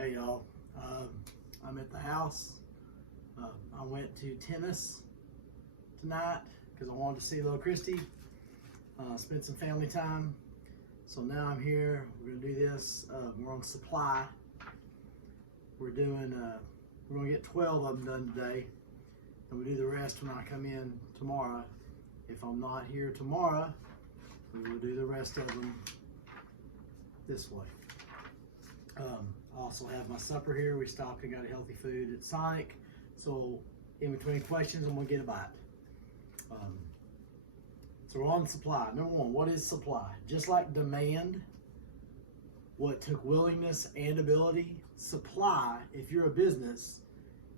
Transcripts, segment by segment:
Hey y'all, I'm at the house. I went to tennis tonight because I wanted to see little Christy, spend some family time. So now I'm here, we're gonna do this. We're on supply. We're gonna get 12 of them done today. And we'll do the rest when I come in tomorrow. If I'm not here tomorrow, we will do the rest of them this way. I also have my supper here. We stopped and got a healthy food at Sonic. So in between questions, I'm gonna get a bite. So we're on supply. Number one, what is supply? Just like demand, what took willingness and ability, supply, if you're a business,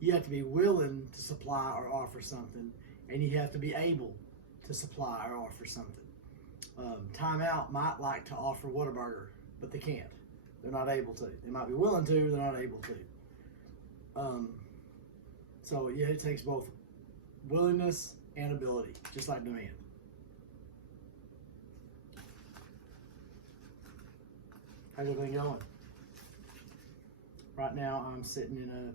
you have to be willing to supply or offer something, and you have to be able to supply or offer something. Time Out might like to offer Whataburger, but they can't. They're not able to. They might be willing to, they're not able to. So yeah, it takes both willingness and ability, just like demand. How's everything going? Right now I'm sitting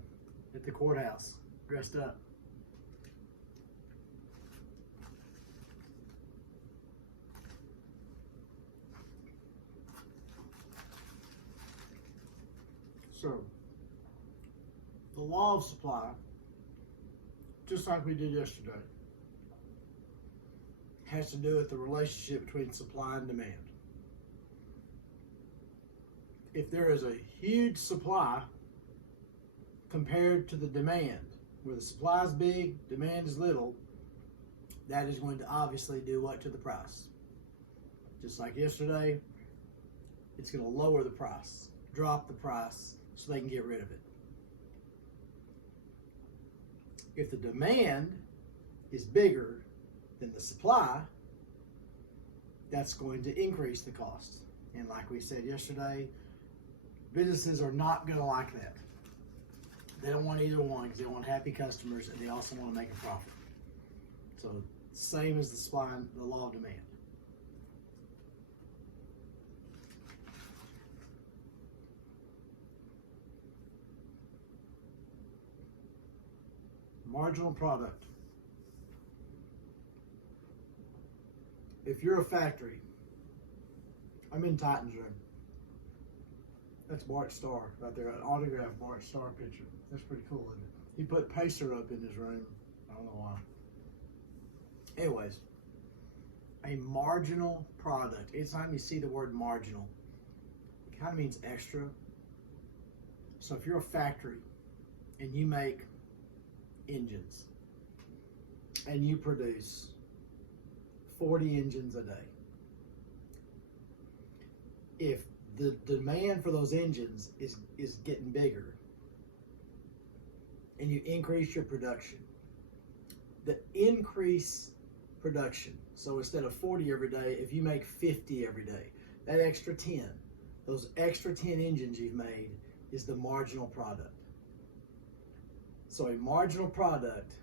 at the courthouse, dressed up. So, the law of supply, just like we did yesterday, has to do with the relationship between supply and demand. If there is a huge supply compared to the demand, where the supply is big, demand is little, that is going to obviously do what to the price? Just like yesterday, it's going to lower the price, drop the price, so they can get rid of it. If the demand is bigger than the supply, that's going to increase the cost. And like we said yesterday, businesses are not going to like that. They don't want either one because they want happy customers and they also want to make a profit. So same as the law of demand. Marginal product. If you're a factory, I'm in Titan's room. That's Bart Starr right there, an autographed Bart Starr picture. That's pretty cool, isn't it? He put Pacer up in his room. I don't know why. Anyways, a marginal product. Anytime you see the word marginal, it kind of means extra. So if you're a factory and you make engines and you produce 40 engines a day, if the demand for those engines is getting bigger and you increase your production, the increase production, so instead of 40 every day, if you make 50 every day, that extra 10, those extra 10 engines you've made is the marginal product. So a marginal product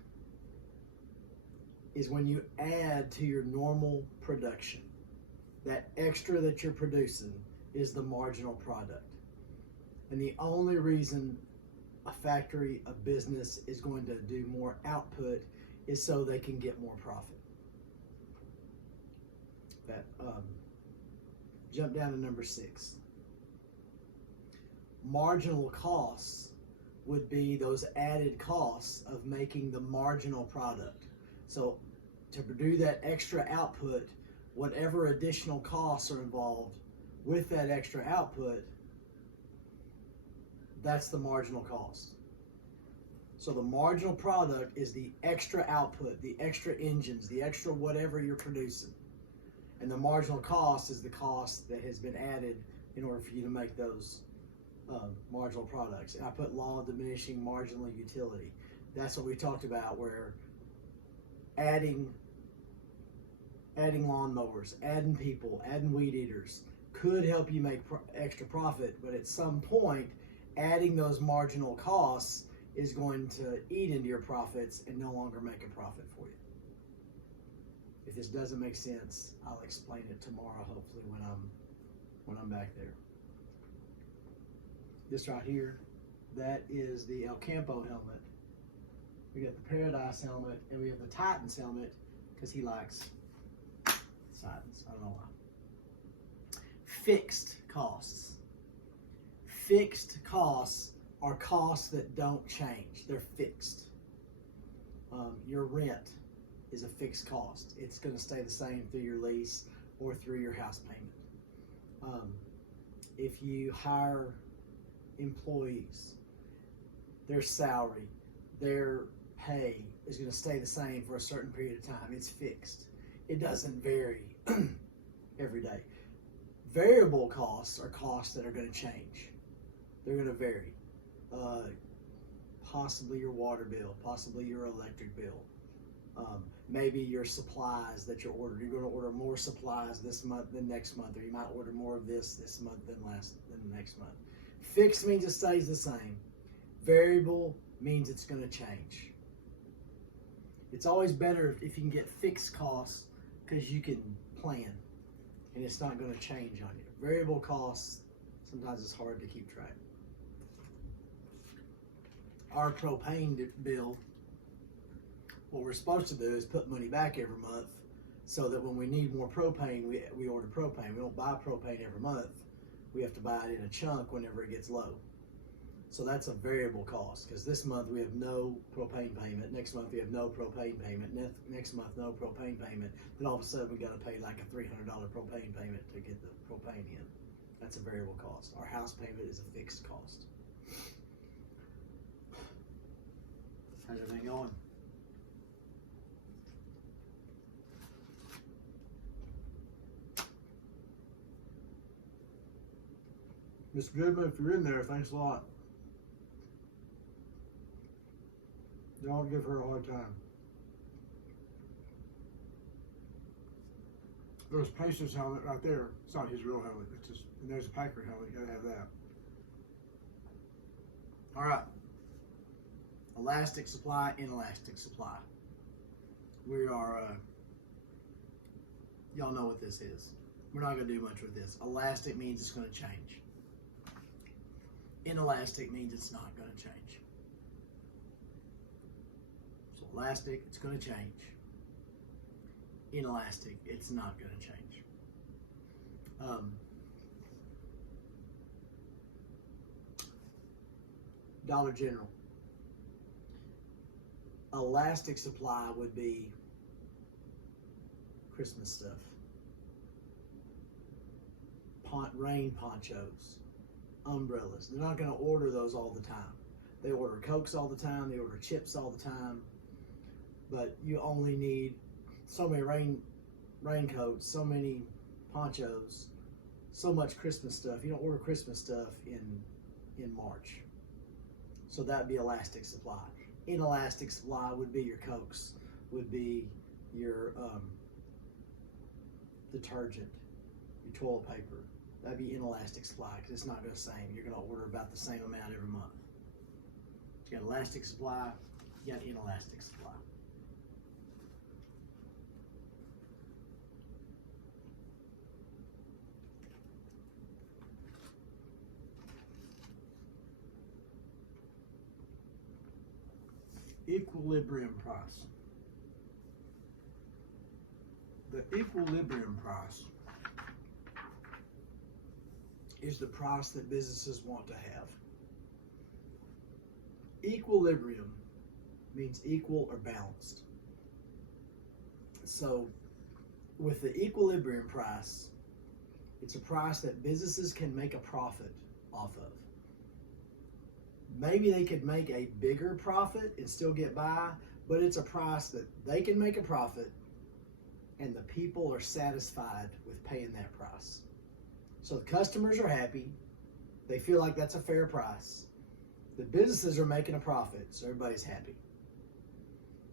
is when you add to your normal production. That extra that you're producing is the marginal product. And the only reason a factory, a business is going to do more output is so they can get more profit. Jump down to number 6. Marginal costs would be those added costs of making the marginal product. So to produce that extra output, whatever additional costs are involved with that extra output, that's the marginal cost. So the marginal product is the extra output, the extra engines, the extra whatever you're producing. And the marginal cost is the cost that has been added in order for you to make those marginal products. And I put law of diminishing marginal utility. That's what we talked about, where adding lawnmowers, adding people, adding weed eaters could help you make extra profit, but at some point, adding those marginal costs is going to eat into your profits and no longer make a profit for you. If this doesn't make sense, I'll explain it tomorrow, hopefully when I'm back there. This right here That is the El Campo helmet. We got the Paradise helmet, and we have the Titans helmet because he likes Titans. I don't know why. Fixed costs. Fixed costs are costs that don't change. They're fixed. Your rent is a fixed cost. It's going to stay the same through your lease or through your house payment. If you hire employees, their salary, their pay is going to stay the same for a certain period of time. It's fixed. It doesn't vary every day. Variable costs are costs that are going to change. They're going to vary. Possibly your water bill, possibly your electric bill, maybe your supplies that you're ordering. You're going to order more supplies this month than next month, or you might order more of this month than the next month. Fixed means it stays the same. Variable means it's going to change. It's always better if you can get fixed costs because you can plan and it's not going to change on you. Variable costs, sometimes it's hard to keep track. Our propane bill, what we're supposed to do is put money back every month so that when we need more propane, we order propane. We don't buy propane every month. We have to buy it in a chunk whenever it gets low. So that's a variable cost because this month we have no propane payment. Next month we have no propane payment. Next month no propane payment. Then all of a sudden we got to pay like a $300 propane payment to get the propane in. That's a variable cost. Our house payment is a fixed cost. How's everything going? Miss Goodman, if you're in there, thanks a lot. Don't give her a hard time. There's Pacer's helmet right there. It's not his real helmet. It's just, and there's a Packer helmet. You gotta have that. All right. Elastic supply, inelastic supply. We are, y'all know what this is. We're not gonna do much with this. Elastic means it's gonna change. Inelastic means it's not gonna change. So elastic, it's gonna change. Inelastic, it's not gonna change. Dollar General. Elastic supply would be Christmas stuff. Rain ponchos, umbrellas. They're not going to order those all the time. They order Cokes all the time. They order chips all the time. But you only need so many raincoats, so many ponchos, so much Christmas stuff. You don't order Christmas stuff in March. So that'd be elastic supply. Inelastic supply would be your Cokes, would be your detergent, your toilet paper. That'd be inelastic supply because it's not going to same. You're going to order about the same amount every month. You got elastic supply, you got inelastic supply. Equilibrium price. The equilibrium price is the price that businesses want to have. Equilibrium means equal or balanced. So with the equilibrium price, it's a price that businesses can make a profit off of. Maybe they could make a bigger profit and still get by, but it's a price that they can make a profit and the people are satisfied with paying that price. So the customers are happy. They feel like that's a fair price. The businesses are making a profit, so everybody's happy.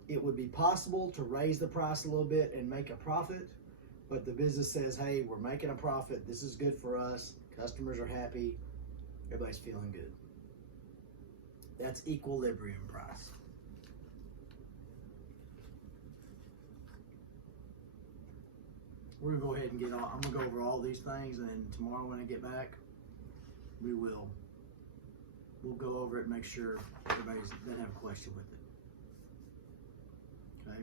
It would be possible to raise the price a little bit and make a profit, but the business says, hey, we're making a profit. This is good for us. Customers are happy. Everybody's feeling good. That's equilibrium price. We're gonna go ahead and get on. I'm gonna go over all these things, and then tomorrow when I get back, we will we'll go over it and make sure everybody doesn't have a question with it. Okay.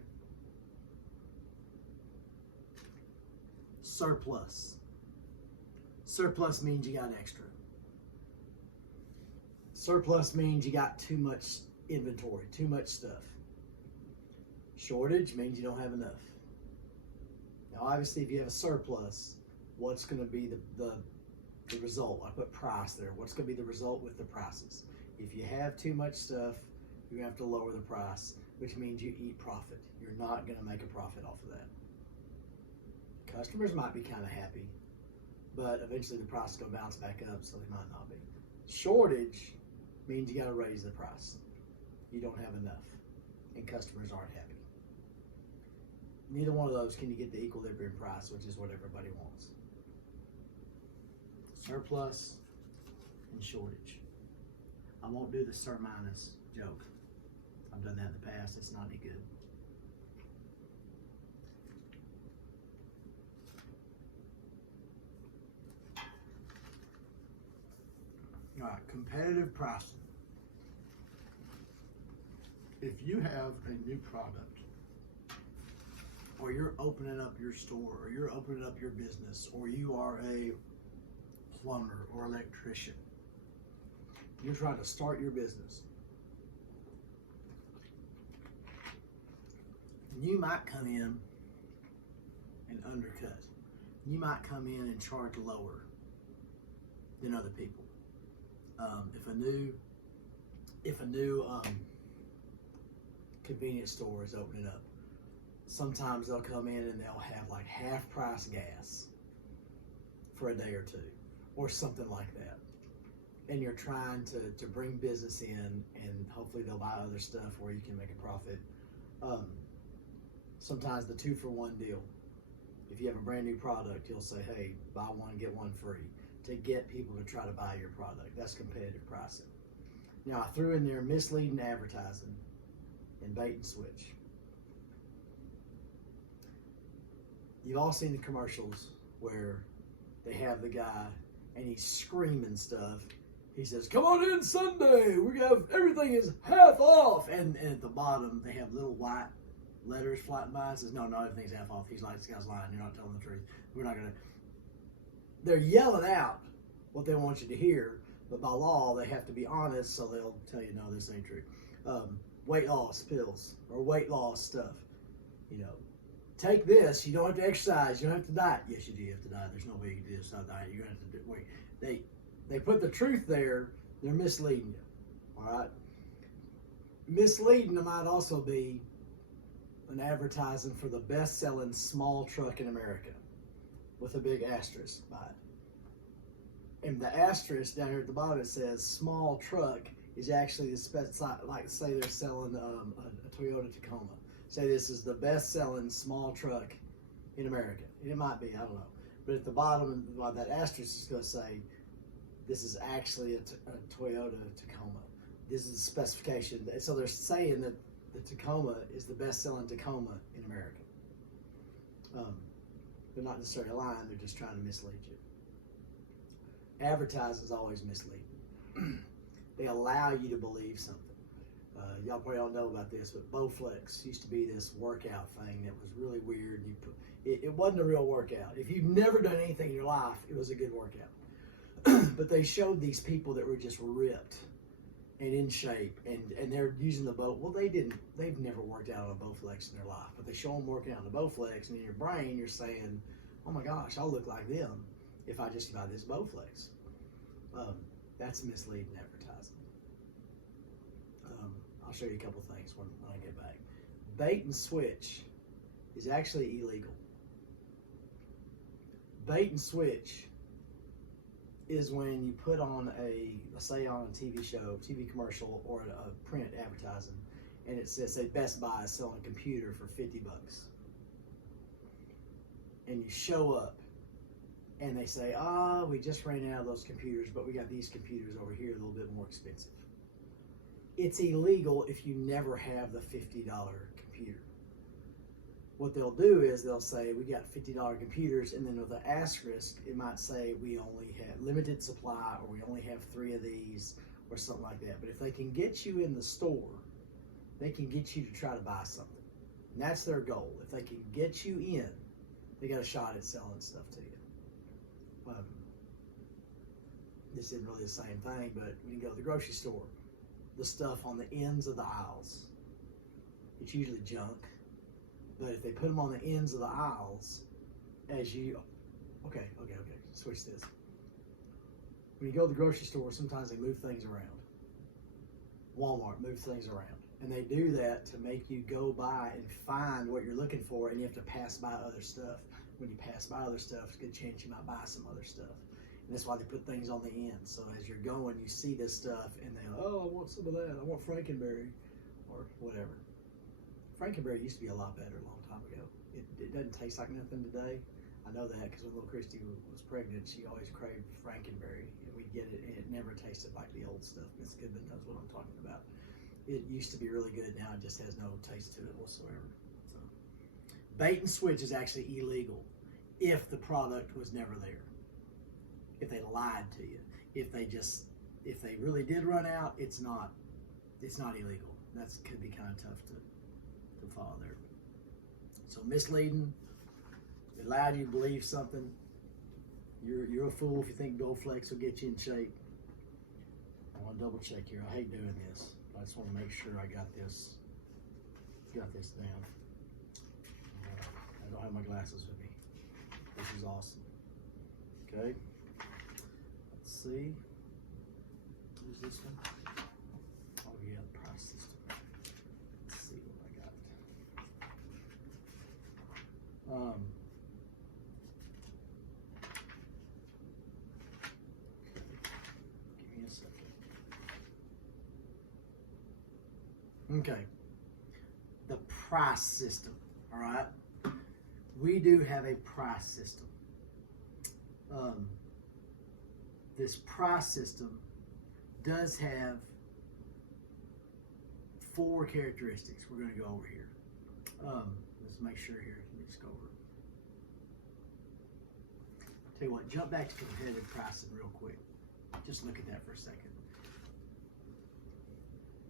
Surplus. Surplus means you got extra. Surplus means you got too much inventory, too much stuff. Shortage means you don't have enough. Now, obviously, if you have a surplus, what's going to be the result? I put price there. What's going to be the result with the prices? If you have too much stuff, you have to lower the price, which means you eat profit. You're not going to make a profit off of that. Customers might be kind of happy, but eventually the price is going to bounce back up, so they might not be. Shortage means you got to raise the price. You don't have enough, and customers aren't happy. Neither one of those can you get the equilibrium price, which is what everybody wants. Surplus and shortage. I won't do the surminus joke. I've done that in the past. It's not any good. All right, competitive pricing. If you have a new product, or you're opening up your store, or you're opening up your business, or you are a plumber or electrician, you're trying to start your business, you might come in and undercut. You might come in and charge lower than other people. If a new convenience store is opening up, sometimes they'll come in and they'll have like half price gas for a day or two, or something like that. And you're trying to bring business in, and hopefully they'll buy other stuff where you can make a profit. Sometimes the 2-for-1 deal. If you have a brand new product, you'll say, hey, buy one, get one free, to get people to try to buy your product. That's competitive pricing. Now, I threw in there misleading advertising and bait and switch. You've all seen the commercials where they have the guy and he's screaming stuff. He says, come on in Sunday, we have everything is half off. And at the bottom, they have little white letters flying by. It says, no, everything's half off. He's like, this guy's lying. You're not telling the truth. We're not going to. They're yelling out what they want you to hear, but by law, they have to be honest, so they'll tell you, no, this ain't true. Weight loss pills or weight loss stuff. You know, take this. You don't have to exercise. You don't have to diet. Yes, you do have to diet. There's no way you can do this without diet. You're going to have to do wait. They put the truth there. They're misleading you. All right. Misleading might also be an advertising for the best-selling small truck in America with a big asterisk by it. And the asterisk down here at the bottom, it says small truck is actually like say they're selling a Toyota Tacoma. Say this is the best-selling small truck in America. It might be, I don't know. But at the bottom of that asterisk is going to say, this is actually a Toyota Tacoma. This is the specification. So they're saying that the Tacoma is the best-selling Tacoma in America. They're not necessarily lying. They're just trying to mislead you. Advertising is always misleading. They allow you to believe something. Y'all probably all know about this, but Bowflex used to be this workout thing that was really weird. It wasn't a real workout. If you've never done anything in your life, it was a good workout. But they showed these people that were just ripped and in shape, and they're using the boat. Well, they've never worked out on a Bowflex in their life, but they show them working out on the Bowflex, and in your brain, you're saying, oh my gosh, I'll look like them if I just buy this Bowflex. That's misleading advertising. I'll show you a couple things when I get back. Bait and switch is actually illegal. Bait and switch is when you put on let's say on a TV show, TV commercial, or a print advertising, and it says, say Best Buy is selling a computer for $50. And you show up and they say, we just ran out of those computers, but we got these computers over here a little bit more expensive. It's illegal if you never have the $50 computer. What they'll do is they'll say, we got $50 computers, and then with the asterisk, it might say we only have limited supply, or we only have 3 of these, or something like that. But if they can get you in the store, they can get you to try to buy something. And that's their goal. If they can get you in, they got a shot at selling stuff to you. This isn't really the same thing, but when you go to the grocery store, the stuff on the ends of the aisles, it's usually junk. But if they put them on the ends of the aisles, okay, switch this. When you go to the grocery store, sometimes they move things around. Walmart moves things around. And they do that to make you go by and find what you're looking for, and you have to pass by other stuff. When you pass by other stuff, it's a good chance you might buy some other stuff. And that's why they put things on the end. So as you're going, you see this stuff, and they go, oh, I want some of that. I want Frankenberry, or whatever. Frankenberry used to be a lot better a long time ago. It doesn't taste like nothing today. I know that because when little Christy was pregnant, she always craved Frankenberry. And we'd get it, and it never tasted like the old stuff. Miss Goodman knows what I'm talking about. It used to be really good. Now it just has no taste to it whatsoever. So, bait and switch is actually illegal if the product was never there. If they lied to you. If they really did run out, it's not illegal. That could be kind of tough to follow there. So misleading, they lied you to believe something. You're a fool if you think Goldflex will get you in shape. I want to double check here. I hate doing this. I just want to make sure I got this down. I don't have my glasses with me. This is awesome. Okay. Let's see. Who's this one? Oh yeah, the price system. Let's see what I got. Okay, give me a second. Okay, the price system, all right? We do have a price system. This price system does have 4 characteristics we're going to go over here. Let's make sure here. Let me just go over. Tell you what, jump back to competitive pricing real quick. Just look at that for a second.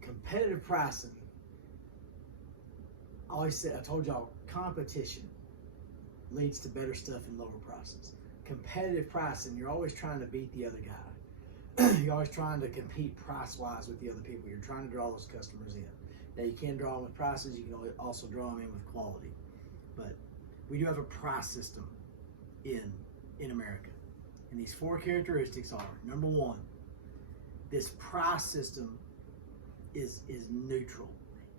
Competitive pricing. I told y'all, competition leads to better stuff and lower prices. Competitive pricing, you're always trying to beat the other guy. You're always trying to compete price-wise with the other people. You're trying to draw those customers in. Now, you can draw them with prices. You can also draw them in with quality. But we do have a price system in America. And these 4 characteristics are, number 1, this price system is neutral.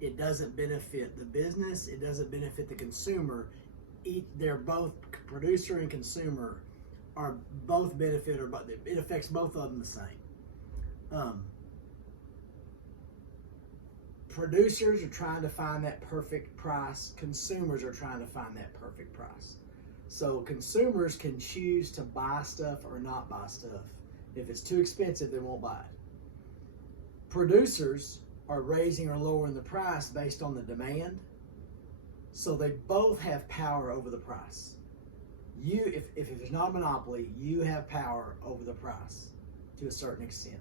It doesn't benefit the business. It doesn't benefit the consumer. They're both, producer and consumer are both benefit, or it affects both of them the same. Producers are trying to find that perfect price. Consumers are trying to find that perfect price. So consumers can choose to buy stuff or not buy stuff. If it's too expensive, they won't buy it. Producers are raising or lowering the price based on the demand. So they both have power over the price. If there's not a monopoly, you have power over the price to a certain extent.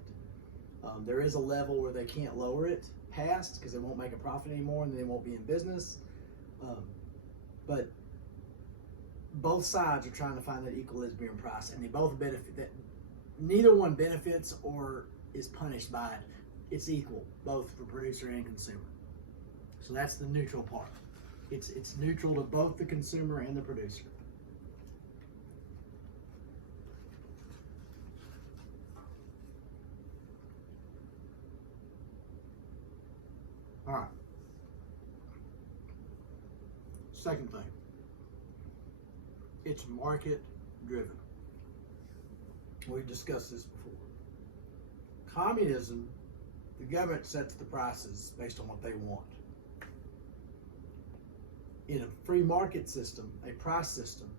There is a level where they can't lower it past because they won't make a profit anymore and they won't be in business. But both sides are trying to find that equilibrium price, and they both benefit. That neither one benefits or is punished by it. It's equal, both for producer and consumer. So that's the neutral part. It's neutral to both the consumer and the producer. All right. Second thing, it's market driven. We've discussed this before. Communism, the government sets the prices based on what they want. In a free market system, a price system,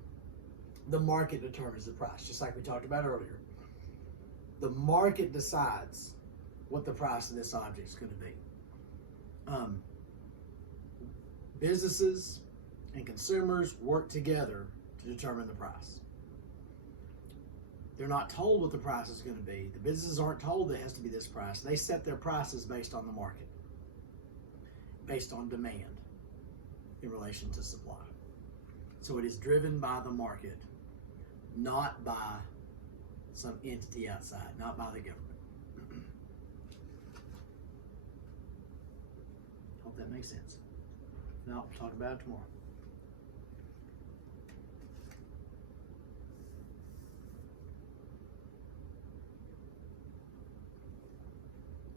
the market determines the price, just like we talked about earlier. The market decides what the price of this object is going to be. Businesses and consumers work together to determine the price. They're not told what the price is going to be. The businesses aren't told it has to be this price. They set their prices based on the market, based on demand in relation to supply. So it is driven by the market, not by some entity outside, not by the government. Hope that makes sense. Now, we'll talk about it tomorrow.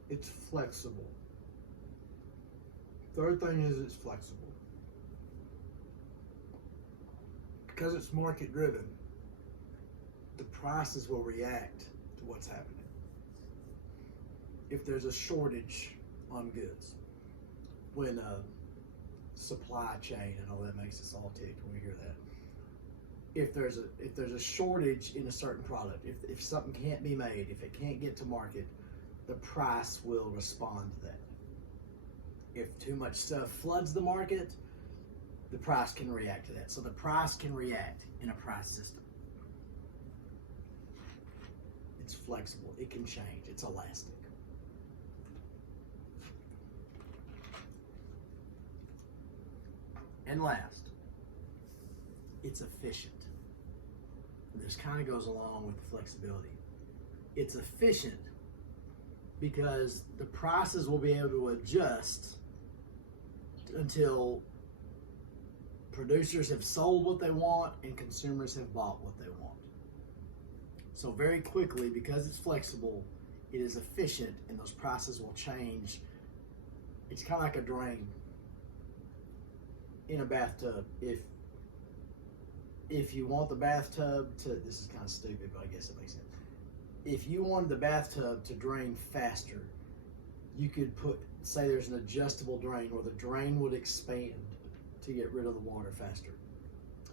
It's flexible. Third thing is it's flexible. Because it's market driven, the prices will react to what's happening. If there's a shortage on goods, when supply chain and all that makes us all tick when we hear that. If there's a shortage in a certain product, if something can't be made, if it can't get to market, the price will respond to that. If too much stuff floods the market, the price can react to that. So the price can react in a price system. It's flexible. It can change. It's elastic. And last, it's efficient. This kind of goes along with the flexibility. It's efficient because the prices will be able to adjust until producers have sold what they want and consumers have bought what they want. So very quickly, because it's flexible, it is efficient and those prices will change. It's kind of like a drain in a bathtub. If you want the bathtub to, this is kind of stupid, but I guess it makes sense. If you wanted the bathtub to drain faster, you could say there's an adjustable drain where the drain would expand to get rid of the water faster.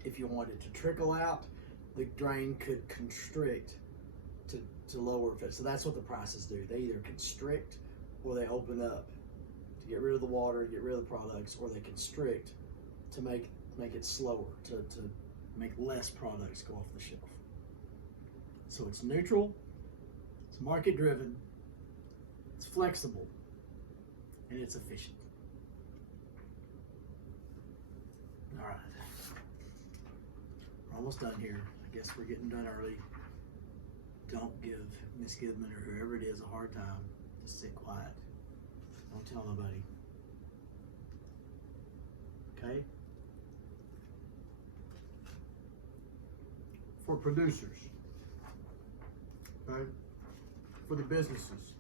If you want it to trickle out, the drain could constrict to lower it. So that's what the prices do. They either constrict or they open up to get rid of the water, get rid of the products, or they constrict to make it slower, to make less products go off the shelf. So it's neutral, it's market driven, it's flexible, and it's efficient. All right, we're almost done here. I guess we're getting done early. Don't give Miss Goodman or whoever it is a hard time. Just sit quiet. Don't tell nobody. Okay? For producers, okay? For the businesses.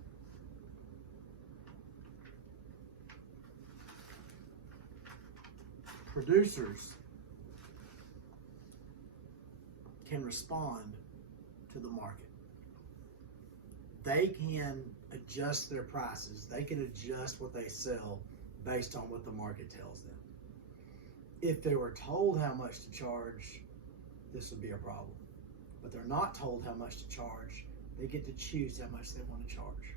Producers can respond to the market. They can adjust their prices. They can adjust what they sell based on what the market tells them. If they were told how much to charge, this would be a problem. But they're not told how much to charge. They get to choose how much they want to charge.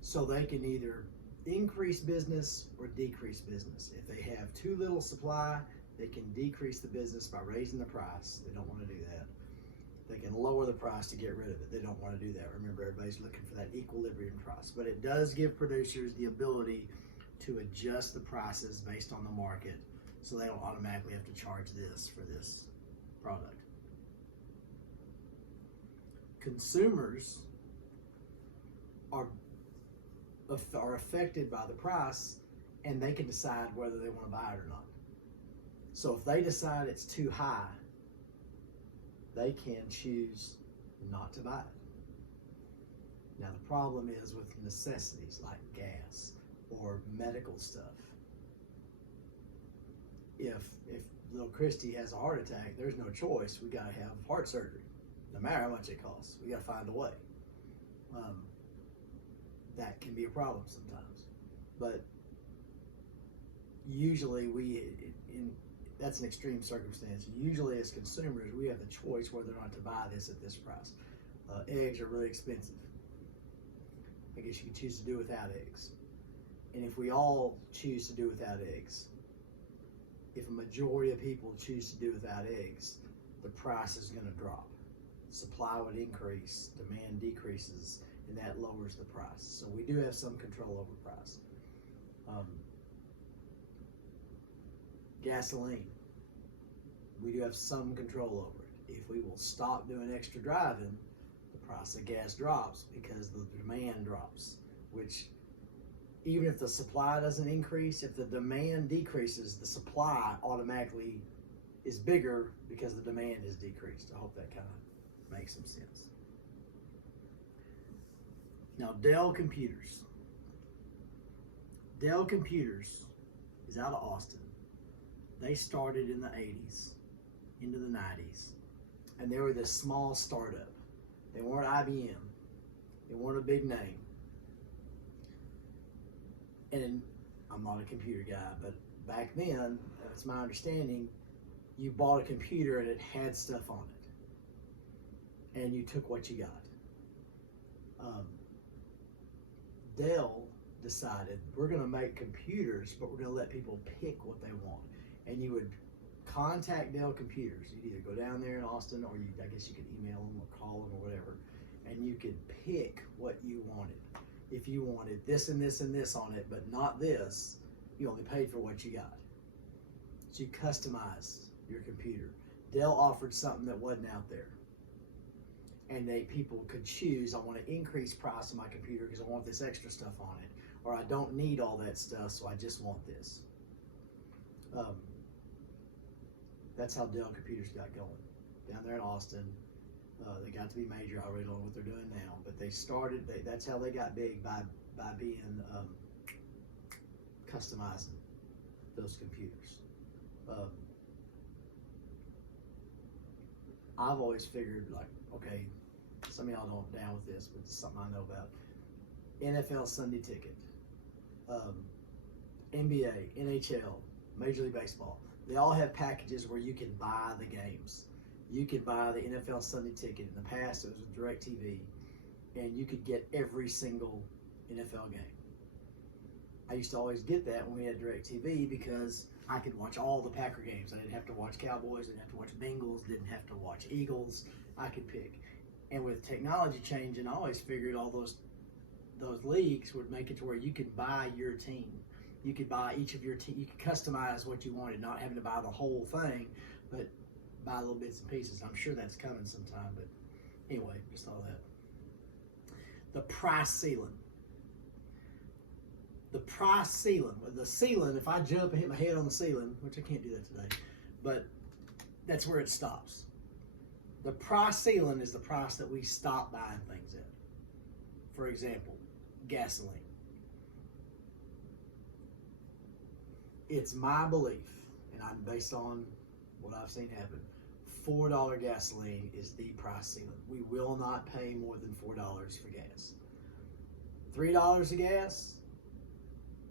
So they can either increase business or decrease business. If they have too little supply, they can decrease the business by raising the price. They don't want to do that. They can lower the price to get rid of it. They don't want to do that. Remember, everybody's looking for that equilibrium price. But it does give producers the ability to adjust the prices based on the market, so they don't automatically have to charge this for this product. Consumers are affected by the price, and they can decide whether they want to buy it or not. So if they decide it's too high, they can choose not to buy it. Now the problem is with necessities like gas or medical stuff. If little Christy has a heart attack, there's no choice. We got to have heart surgery, no matter how much it costs. We got to find a way. That can be a problem sometimes, but usually that's an extreme circumstance. Usually as consumers, we have the choice whether or not to buy this at this price. Eggs are really expensive. I guess you can choose to do without eggs. And if we all choose to do without eggs, if a majority of people choose to do without eggs, the price is going to drop. supply would increase, demand decreases, and that lowers the price. So we do have some control over price. Gasoline, we do have some control over it. If we will stop doing extra driving, the price of gas drops because the demand drops, which even if the supply doesn't increase, if the demand decreases, the supply automatically is bigger because the demand is decreased. I hope that kind of makes some sense. Now, Dell Computers. Dell Computers is out of Austin. They started in the 80s, into the 90s, and they were this small startup. They weren't IBM. They weren't a big name. And I'm not a computer guy, but back then, that's my understanding, you bought a computer and it had stuff on it. And you took what you got. Dell decided, we're going to make computers, but we're going to let people pick what they want. And you would contact Dell Computers. You'd either go down there in Austin, or I guess you could email them or call them or whatever, and you could pick what you wanted. If you wanted this and this and this on it, but not this, you only paid for what you got. So you customized your computer. Dell offered something that wasn't out there. And people could choose, I want to increase price on my computer because I want this extra stuff on it, or I don't need all that stuff, so I just want this. That's how Dell Computers got going. Down there in Austin, they got to be major. I already don't know what they're doing now, but they started, that's how they got big, by being, customizing those computers. I've always figured, like, okay, some of y'all don't down with this, but it's something I know about. NFL Sunday Ticket, NBA, NHL, Major League Baseball. They all have packages where you can buy the games. You could buy the NFL Sunday Ticket. In the past, it was with DirecTV, and you could get every single NFL game. I used to always get that when we had DirecTV because I could watch all the Packer games. I didn't have to watch Cowboys, didn't have to watch Bengals, didn't have to watch Eagles. I could pick. And with technology changing, I always figured all those leagues would make it to where you could buy your team. You could buy each of your team. You could customize what you wanted, not having to buy the whole thing, but buy little bits and pieces. I'm sure that's coming sometime, but anyway, just all that. The price ceiling. The price ceiling. The ceiling, if I jump and hit my head on the ceiling, which I can't do that today, but that's where it stops. The price ceiling is the price that we stop buying things at. For example, gasoline. It's my belief, and I'm based on what I've seen happen, $4 gasoline is the price ceiling. We will not pay more than $4 for gas. $3 a gas,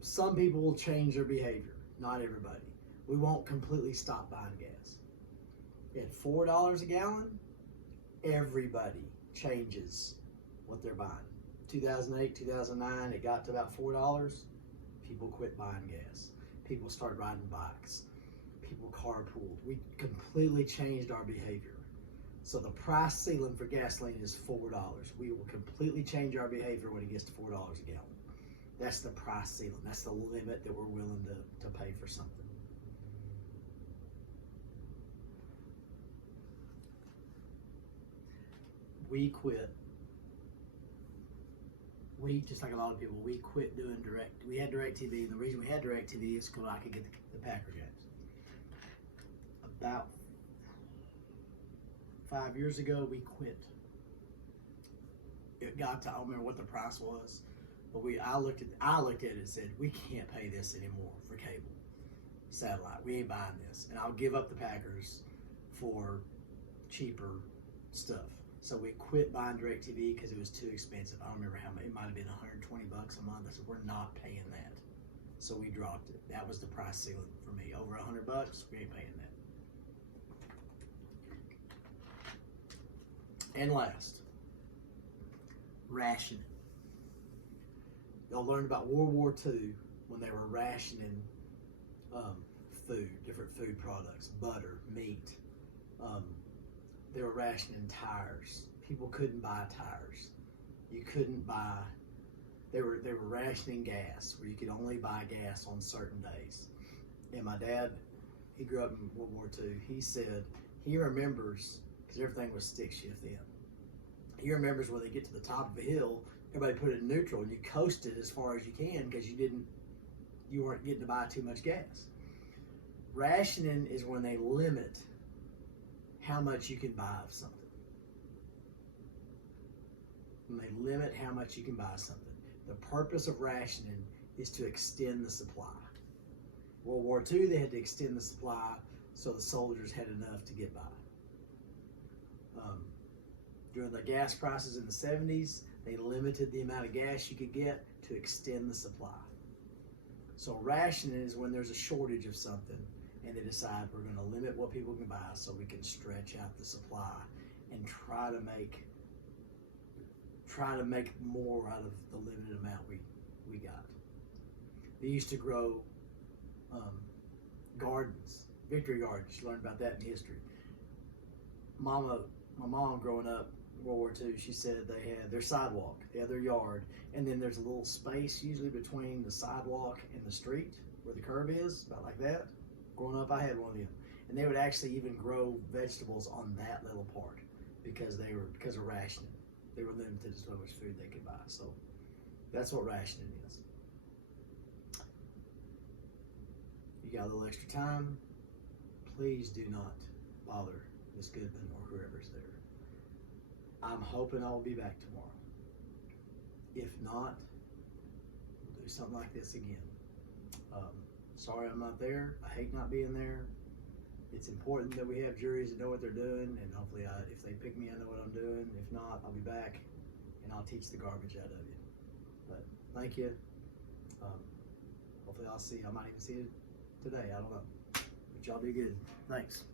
some people will change their behavior, not everybody. We won't completely stop buying gas. At $4 a gallon, everybody changes what they're buying. 2008, 2009, it got to about $4. People quit buying gas. People started riding bikes. People carpooled. We completely changed our behavior. So the price ceiling for gasoline is $4. We will completely change our behavior when it gets to $4 a gallon. That's the price ceiling. That's the limit that we're willing to pay for something. We quit. We, just like a lot of people, we quit doing we had DirecTV, and the reason we had DirecTV is because I could get the Packer games. About 5 years ago, we quit. It got to, I don't remember what the price was, but I looked at it and said, we can't pay this anymore for cable, satellite. We ain't buying this. And I'll give up the Packers for cheaper stuff. So we quit buying DirecTV because it was too expensive. I don't remember how much. It might have been $120 a month. I said, we're not paying that. So we dropped it. That was the price ceiling for me. Over $100, we ain't paying that. And last, rationing. Y'all learned about World War II when they were rationing food, different food products, butter, meat, they were rationing tires. People couldn't buy tires. You couldn't buy. They were rationing gas, where you could only buy gas on certain days. And my dad, he grew up in World War II. He said he remembers, because everything was stick shift then. He remembers when they get to the top of a hill, everybody put it in neutral and you coasted as far as you can because you weren't getting to buy too much gas. Rationing is when they limit how much you can buy of something. When they limit how much you can buy something. The purpose of rationing is to extend the supply. World War II, they had to extend the supply so the soldiers had enough to get by. During the gas prices in the 70s, they limited the amount of gas you could get to extend the supply. So rationing is when there's a shortage of something and they decide we're going to limit what people can buy so we can stretch out the supply and try to make more out of the limited amount we got. They used to grow gardens, victory gardens. You learned about that in history. My mom growing up, World War II, she said they had their sidewalk, they had their yard, and then there's a little space usually between the sidewalk and the street where the curb is, about like that. Growing up, I had one of them. And they would actually even grow vegetables on that little part because of rationing. They were limited to how much food they could buy. So that's what rationing is. You got a little extra time, please do not bother Miss Goodman or whoever's there. I'm hoping I'll be back tomorrow. If not, we'll do something like this again. Sorry I'm not there. I hate not being there. It's important that we have juries that know what they're doing, and hopefully if they pick me, I know what I'm doing. If not, I'll be back and I'll teach the garbage out of you. But thank you. Hopefully I'll see you. I might even see you today. I don't know. But y'all be good. Thanks.